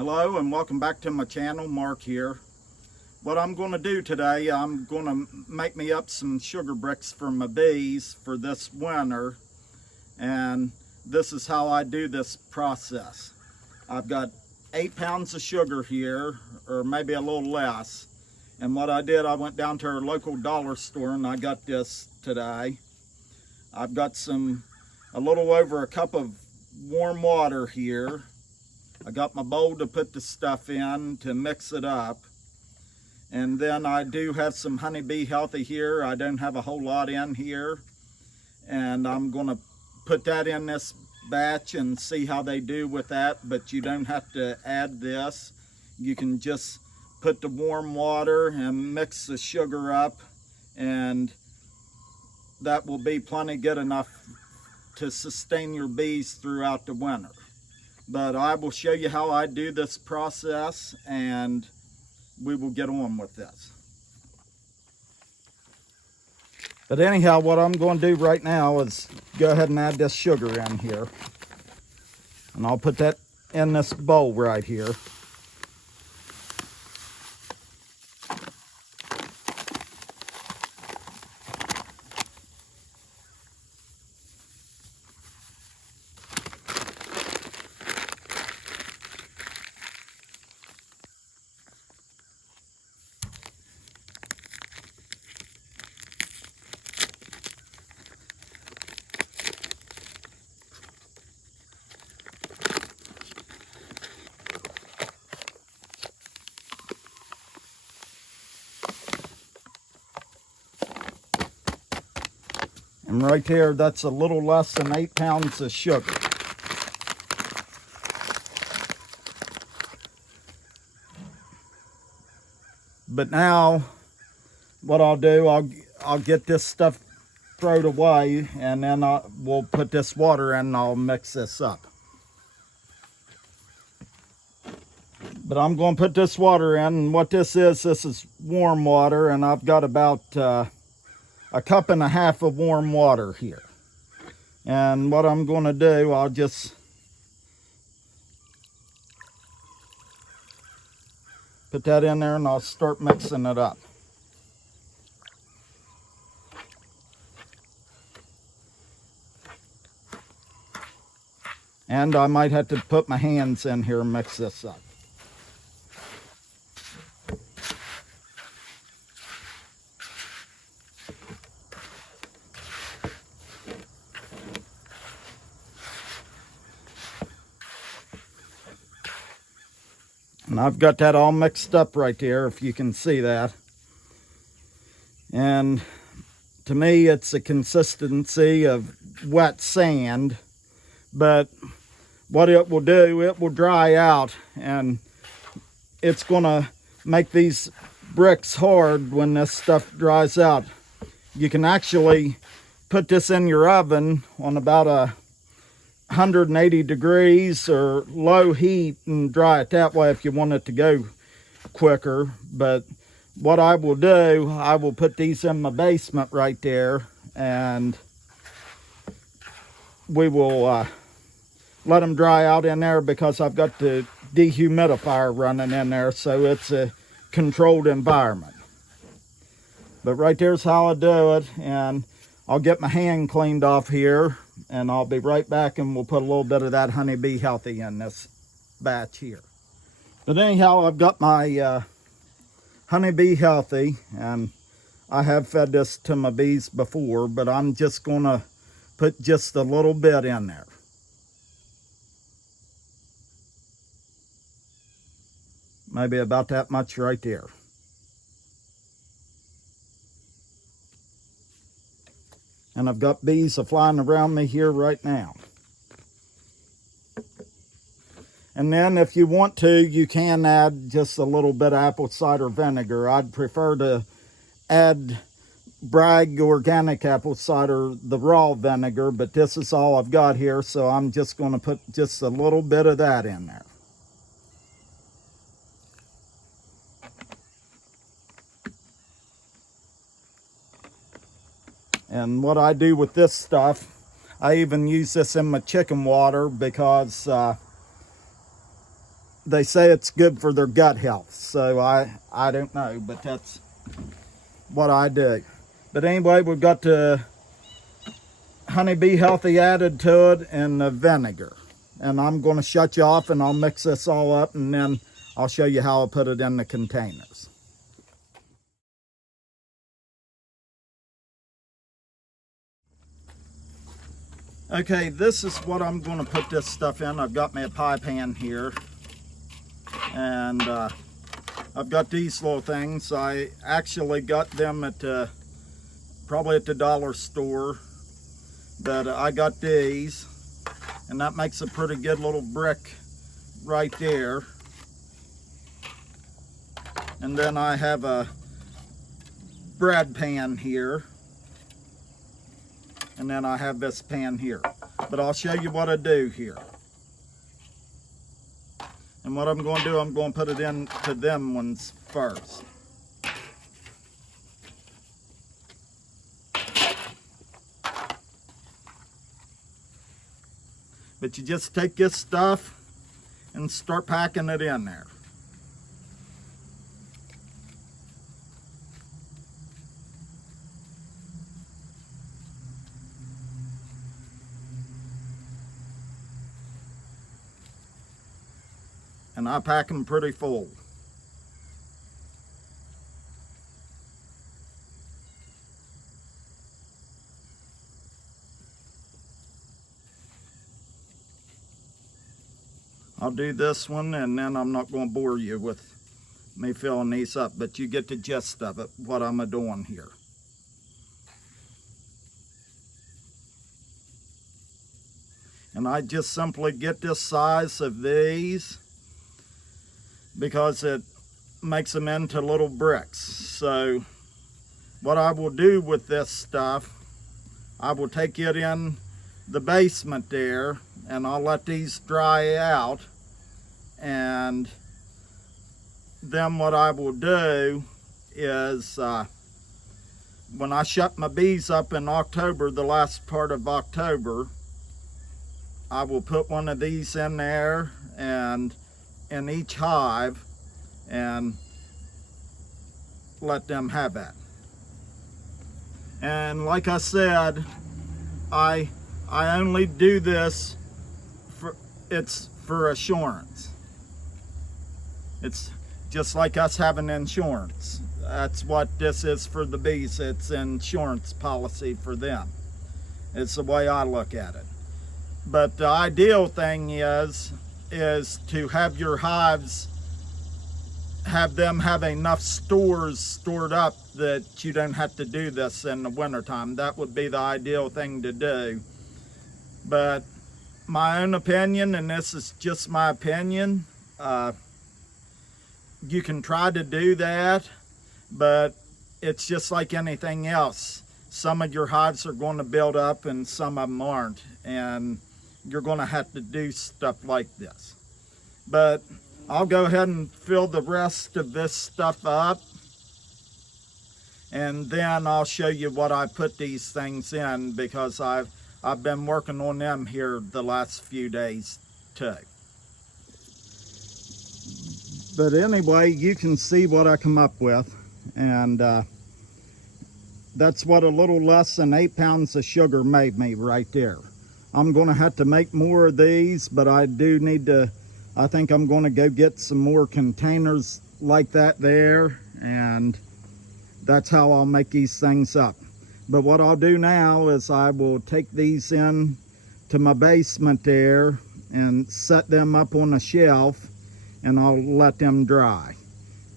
Hello and welcome back to my channel. Mark here. What I'm going to do today, I'm going to make me up some sugar bricks for my bees for this winter, and this is how I do this process. I've got 8 pounds of sugar here, or maybe a little less, and what I did, I went down to our local dollar store and I got this today. I've got a little over a cup of warm water here. I got my bowl to put the stuff in to mix it up. And then I do have some Honey Bee Healthy here. I don't have a whole lot in here. And I'm gonna put that in this batch and see how they do with that, but you don't have to add this. You can just put the warm water and mix the sugar up, and that will be plenty good enough to sustain your bees throughout the winter. But I will show you how I do this process, and we will get on with this. But anyhow, what I'm going to do right now is go ahead and add this sugar in here. And I'll put that in this bowl right here. And right there, that's a little less than 8 pounds of sugar. But now, what I'll do, I'll get this stuff thrown away, and then we'll put this water in and I'll mix this up. But I'm going to put this water in, and what this is warm water, and I've got about a cup and a half of warm water here. And what I'm going to do, I'll just put that in there and I'll start mixing it up. And I might have to put my hands in here and mix this up. And I've got that all mixed up right there, if you can see that. And to me, it's a consistency of wet sand, but what it will do, it will dry out, and it's gonna make these bricks hard when this stuff dries out. You can actually put this in your oven on about 180 degrees or low heat and dry it that way if you want it to go quicker. But what I will do, I will put these in my basement right there, and we will let them dry out in there, because I've got the dehumidifier running in there, so it's a controlled environment. But right there's how I do it, and I'll get my hand cleaned off here, and I'll be right back, and we'll put a little bit of that Honey Bee Healthy in this batch here. But anyhow, I've got my Honey Bee Healthy, and I have fed this to my bees before, but I'm just gonna put just a little bit in there. Maybe about that much right there. And I've got bees flying around me here right now. And then if you want to, you can add just a little bit of apple cider vinegar. I'd prefer to add Bragg organic apple cider, the raw vinegar, but this is all I've got here, so I'm just going to put just a little bit of that in there. And what I do with this stuff, I even use this in my chicken water, because they say it's good for their gut health. So I don't know, but that's what I do. But anyway, we've got the Honeybee Healthy added to it and the vinegar. And I'm going to shut you off and I'll mix this all up and then I'll show you how I put it in the containers. Okay, this is what I'm going to put this stuff in. I've got my pie pan here. And I've got these little things. I actually got them at probably at the dollar store. But I got these. And that makes a pretty good little brick right there. And then I have a bread pan here. And then I have this pan here. But I'll show you what I do here. And what I'm going to do, I'm going to put it into them ones first. But you just take this stuff and start packing it in there. And I pack them pretty full. I'll do this one and then I'm not going to bore you with me filling these up, but you get the gist of it, what I'm doing here. And I just simply get this size of these because it makes them into little bricks. So what I will do with this stuff, I will take it in the basement there and I'll let these dry out, and then what I will do is when I shut my bees up in October, the last part of October, I will put one of these in there and in each hive and let them have that. And like I said, I only do this for assurance. It's just like us having insurance. That's what this is for the bees. It's insurance policy for them. It's the way I look at it. But the ideal thing is to have your hives, have them have enough stores stored up that you don't have to do this in the wintertime. That would be the ideal thing to do. But my own opinion, and this is just my opinion, you can try to do that, but it's just like anything else. Some of your hives are going to build up and some of them aren't, and you're going to have to do stuff like this. But I'll go ahead and fill the rest of this stuff up, and then I'll show you what I put these things in, because I've been working on them here the last few days too. But anyway, you can see what I come up with, and that's what a little less than 8 pounds of sugar made me right there. I'm going to have to make more of these, but I do need to, I think I'm going to go get some more containers like that there, and that's how I'll make these things up. But what I'll do now is I will take these in to my basement there and set them up on a shelf, and I'll let them dry.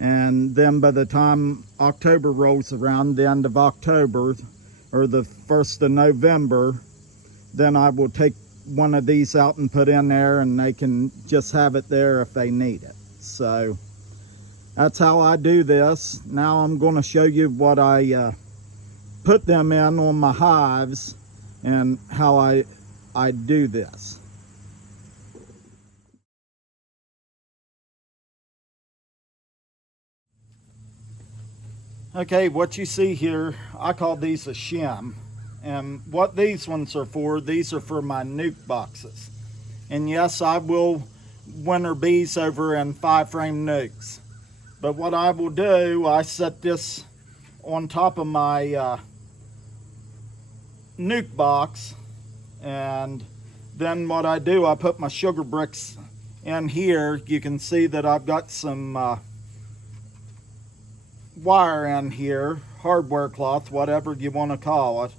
And then by the time October rolls around, the end of October or the 1st of November, then I will take one of these out and put in there, and they can just have it there if they need it. So that's how I do this. Now I'm going to show you what I put them in on my hives and how I do this. Okay, what you see here, I call these a shim. And what these ones are for, these are for my nuke boxes. And yes, I will winter bees over in 5-frame nukes. But what I will do, I set this on top of my nuke box, and then what I do, I put my sugar bricks in here. You can see that I've got some wire in here, hardware cloth, whatever you want to call it,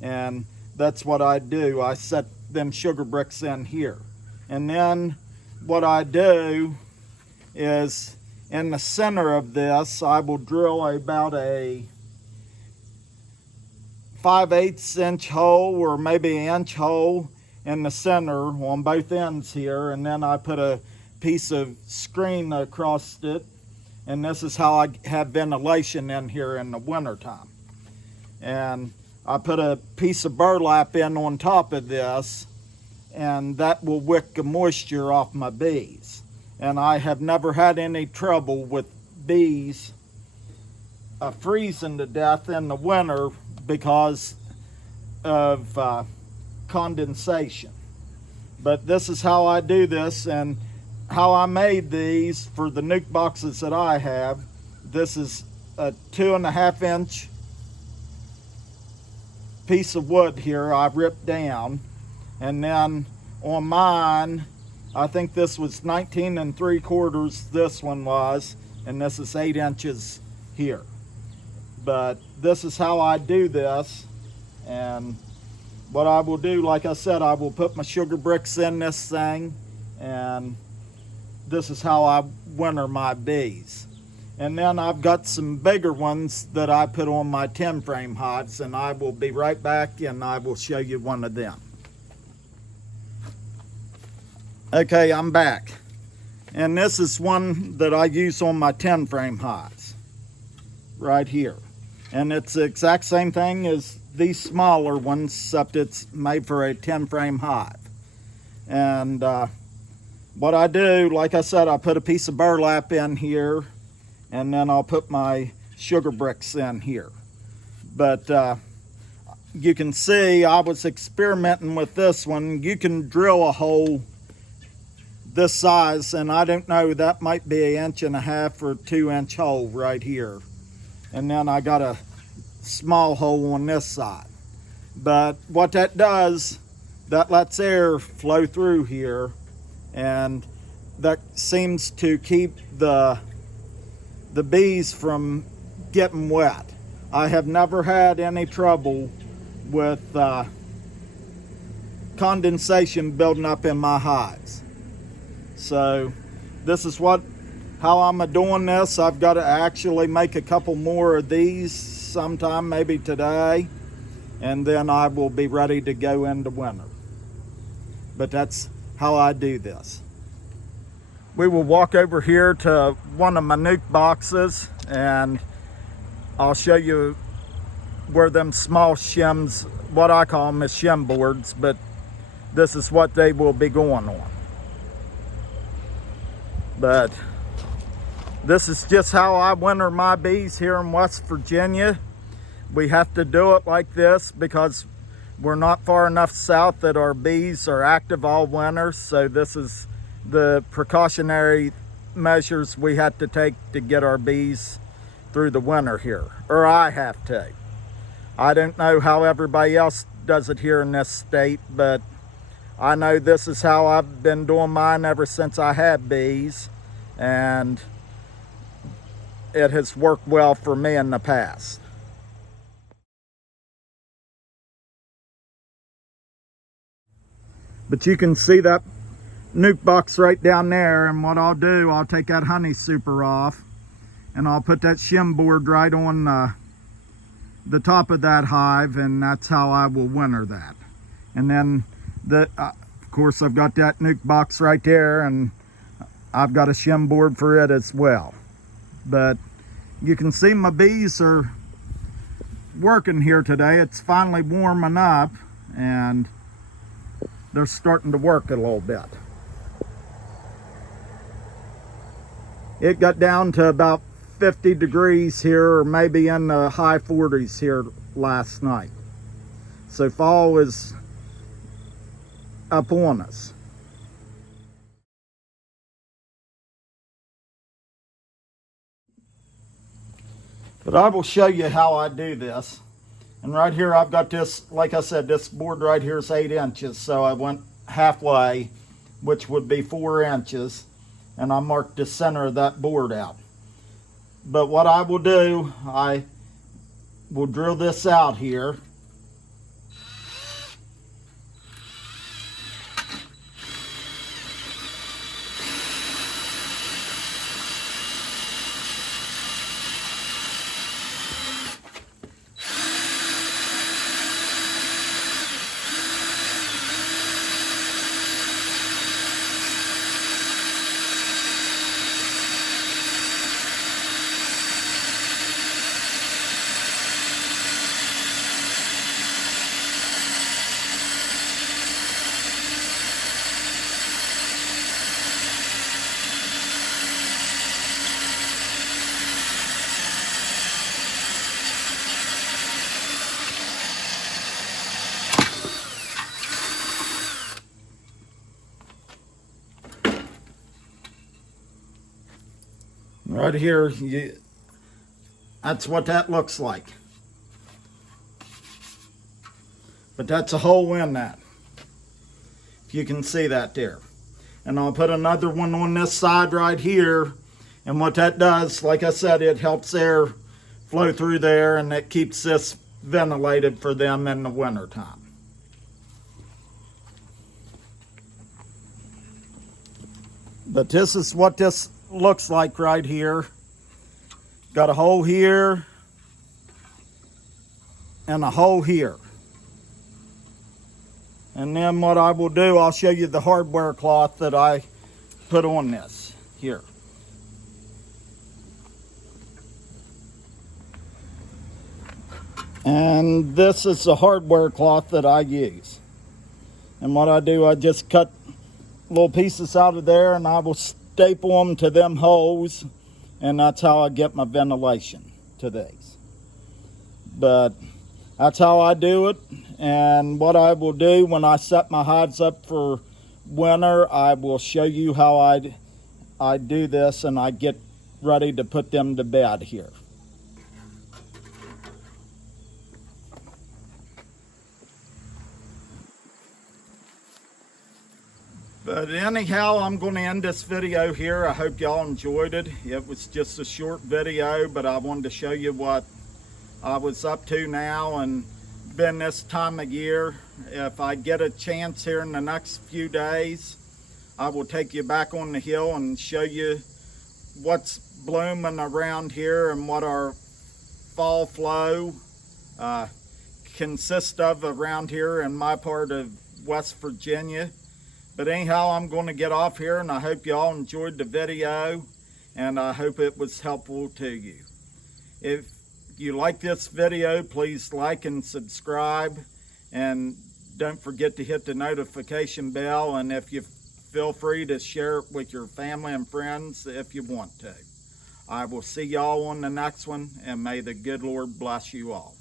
and that's what I do. I set them sugar bricks in here, and then what I do is in the center of this I will drill about a 5/8 inch hole or maybe an inch hole in the center on both ends here, and then I put a piece of screen across it, and this is how I have ventilation in here in the winter time. And I put a piece of burlap in on top of this, and that will wick the moisture off my bees. And I have never had any trouble with bees freezing to death in the winter because of condensation. But this is how I do this, and how I made these for the nuke boxes that I have. This is a 2.5 inch piece of wood here I ripped down, and then on mine I think this was 19 3/4, this one was, and this is 8 inches here. But this is how I do this, and what I will do, like I said, I will put my sugar bricks in this thing, and this is how I winter my bees. And then I've got some bigger ones that I put on my 10-frame hives, and I will be right back and I will show you one of them. Okay, I'm back. And this is one that I use on my 10-frame hives, right here. And it's the exact same thing as these smaller ones, except it's made for a 10-frame hive. And what I do, like I said, I put a piece of burlap in here, and then I'll put my sugar bricks in here. But you can see I was experimenting with this one. You can drill a hole this size, and I don't know, that might be 1.5 or 2 inch hole right here. And then I got a small hole on this side. But what that does, that lets air flow through here, and that seems to keep the bees from getting wet. I have never had any trouble with condensation building up in my hives. So this is how I'm doing this. I've got to actually make a couple more of these sometime, maybe today, and then I will be ready to go into winter. But that's how I do this. We will walk over here to one of my nuke boxes, and I'll show you where them small shims, what I call them is shim boards, but this is what they will be going on. But this is just how I winter my bees here in West Virginia. We have to do it like this because we're not far enough south that our bees are active all winter. So this is the precautionary measures we have to take to get our bees through the winter here, or I have to. I don't know how everybody else does it here in this state, but I know this is how I've been doing mine ever since I had bees, and it has worked well for me in the past. But you can see that nuke box right down there, and what I'll do, I'll take that honey super off, and I'll put that shim board right on the top of that hive, and that's how I will winter that. And then of course I've got that nuke box right there, and I've got a shim board for it as well. But you can see my bees are working here today. It's finally warming up, and they're starting to work a little bit. It got down to about 50 degrees here, or maybe in the high 40s here last night. So fall is up on us. But I will show you how I do this. And right here I've got this, like I said, this board right here is 8 inches. So I went halfway, which would be 4 inches. And I marked the center of that board out. But what I will do, I will drill this out here. Right here, that's what that looks like. But that's a hole in that. If you can see that there. And I'll put another one on this side right here. And what that does, like I said, it helps air flow through there, and it keeps this ventilated for them in the winter time. But this is what this looks like right here. Got a hole here and a hole here. And then what I will do, I'll show you the hardware cloth that I put on this here. And this is the hardware cloth that I use. And what I do, I just cut little pieces out of there, and I will staple them to them holes, and that's how I get my ventilation to these. But that's how I do it. And what I will do when I set my hives up for winter, I will show you how I do this, and I get ready to put them to bed here. But anyhow, I'm going to end this video here. I hope y'all enjoyed it. It was just a short video, but I wanted to show you what I was up to now, and been this time of year. If I get a chance here in the next few days, I will take you back on the hill and show you what's blooming around here and what our fall flow consists of around here in my part of West Virginia. But anyhow, I'm going to get off here, and I hope you all enjoyed the video, and I hope it was helpful to you. If you like this video, please like and subscribe, and don't forget to hit the notification bell, and if you feel free to share it with your family and friends if you want to. I will see y'all on the next one, and may the good Lord bless you all.